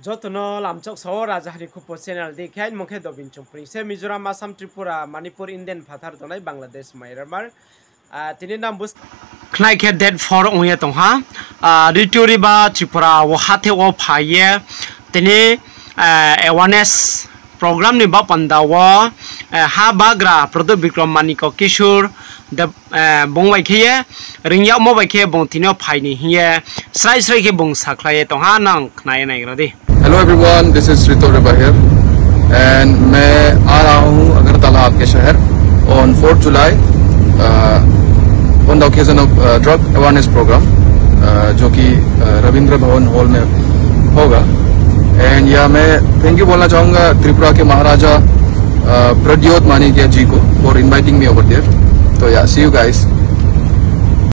Jotono lamchok so raja hari kupo channel dekhain mokhe dobin chumpri se Mizoram Assam Tripura Manipur Indian phathar donai Bangladesh mairamar tini nam bus khnai khe dead for onye tongha Ritu Diba Tripura wo hathe wo phaye tini awareness program ni ba panda wo ha bagra product bikram maniko kishur the bung bai khe ringya mo bai khe bung tino phaini hiye srai2 ke bung saklaiha tongha nang khnai nai gradi. Hello everyone, this is Ritu Diba here and मैं आ रहा हूँ अगरतला आपके शहर on 4th July on the occasion of drug awareness program जो कि Ravindra Bhavan hall में होगा and या मैं thank you बोलना चाहूँगा त्रिपुरा के महाराजा प्रद्योत मानिक्य जी को for inviting me over there. तो yeah, see you guys.